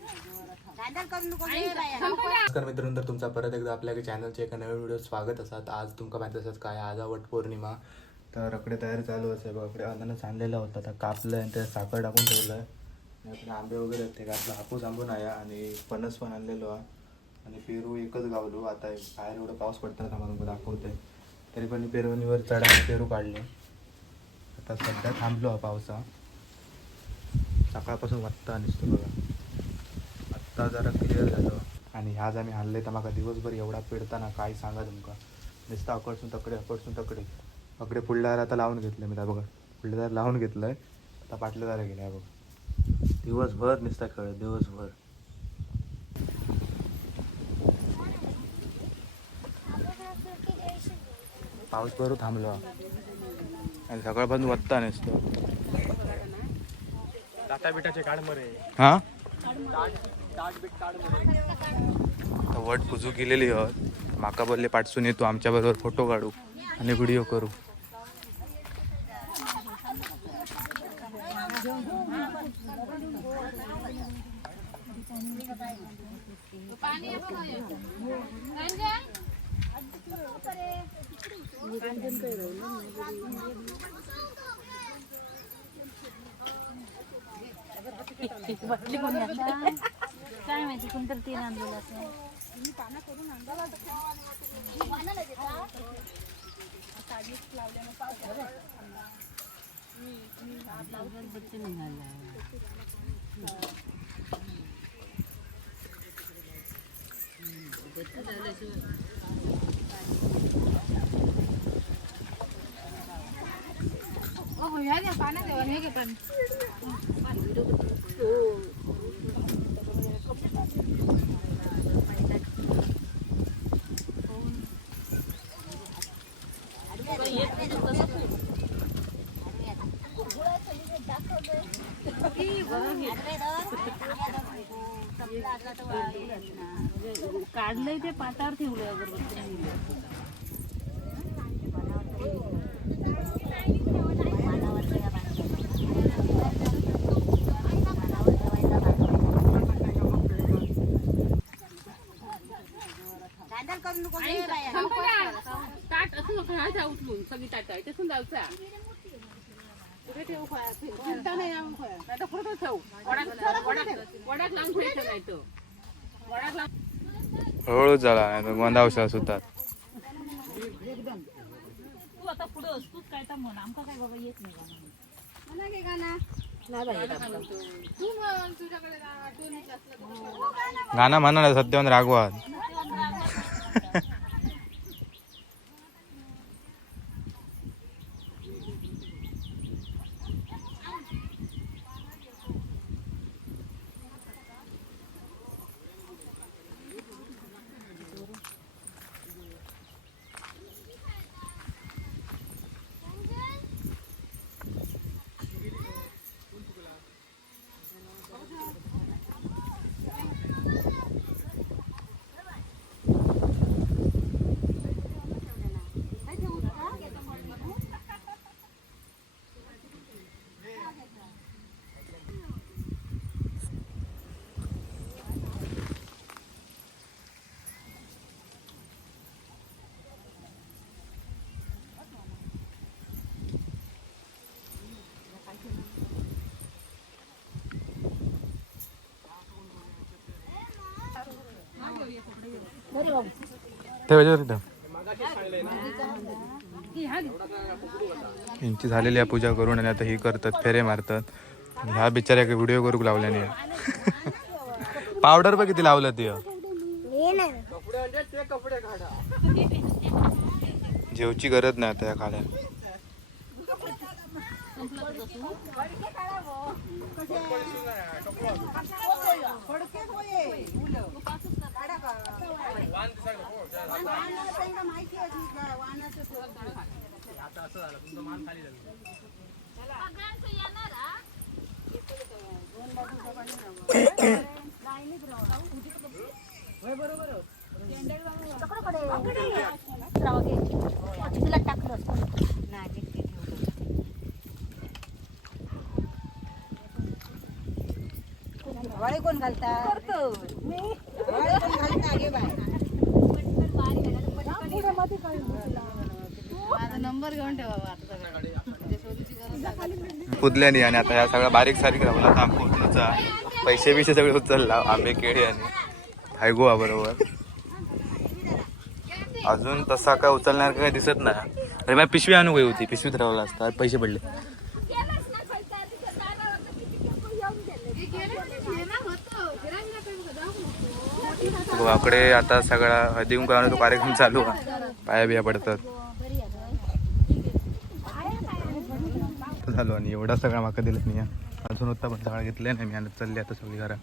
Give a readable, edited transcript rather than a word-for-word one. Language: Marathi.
नमस्कार मित्रांनो, तर तुमचा परत एकदा आपल्या चॅनलच्या एका नवीन व्हिडिओ स्वागत असतात. आज तुमका माहिती असत काय, आज वट पौर्णिमा. तर अकडे तयारी चालू असे बघ. अकडे अन्नानं आणलेला होता, आता कापलं आणि त्या साखर टाकून ठेवलं आहे. आपले आंबे वगैरे आहेत, ते आपला हापूस आंबून आहे आणि फणस पण आणलेलो आहे आणि पेरू एकच गावलो. आता बाहेर एवढं पाऊस पडताना आम्हाला दाखवतोय, तरी पण पेरवणीवर चढा पेरू काढले. आता सध्या थांबलो हा पावसा, सकाळपासून वाटता नसतो बघा. आत्ता जरा क्लिअर झालं आणि ह्याच आम्ही हल्ले तर माका दिवसभर एवढा पेडताना काय सांगा तुमका. नुसतं अकडसून तकडे अकडे पुढल्याला आता लावून घेतलं मी. बघा पुढल्याला लावून घेतलं आहे, आता पाटल्याला गेलं आहे बघा. दिवसभर नुसता खेळ दिवसभर. पाऊस भरू थांबलो आणि सकाळपासून वत्ता नसतो. टाटा बिटाचे काढ मरे. हां आता वट पुजू केलेली आहोत. माका बोलले पाठसून येतो आमच्याबरोबर, फोटो काढू आणि व्हिडिओ करू. काय माहिती कोणतरी तीन आणलेलं असं. काढलंय ते पाटावर ठेवलंय अगरबत्ती. उठलून सगळी ताट आहे तेसून जायचा. चिंता नाही आता फोटो ठेव. वडाक लावून ठेवायचं नाही तो. वडाक लावून हळू झाला गोंधावशा सुद्धा. तू आता पुढे असतोच काय तर म्हण, आमका काय बाबा येत नाही गाणं म्हणा सत्यवान रागवाद. यांची झालेली पूजा करून आणि आता ही करतात, फेरे मारतात. ह्या बिचाऱ्या व्हिडिओ करू लावल्याने. पावडर पण किती लावलं ते. जेवची गरज नाही आता या खाल्या. हवाळी कोण घालता हवाळी कोण घालता घे बाय माझा नंबर घेऊन ठेवा पुदल्यानी आणि आता ह्या सगळ्या बारीक सारीक राहला काम पोचलचा पैसे बिशे सगळे उचलला आंबे केळी आणि हाय गोवा बरोबर अजून तसा काय उचलणार काय दिसत नाही अरे माझी पिशवी आणू काही होती पिशवीत राहला असता पैसे पडले वाकडे आता सगळा हळदी कुंकू तो कार्यक्रम चालू आहे पाया बिया पडतात झालो आणि एवढा सगळा माका दिला नाही अजून होता पण सगळा घेतलाय नाही मी आणत चालली आता सगळी घरा